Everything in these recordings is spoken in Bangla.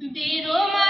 বেরো মা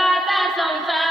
Alpha.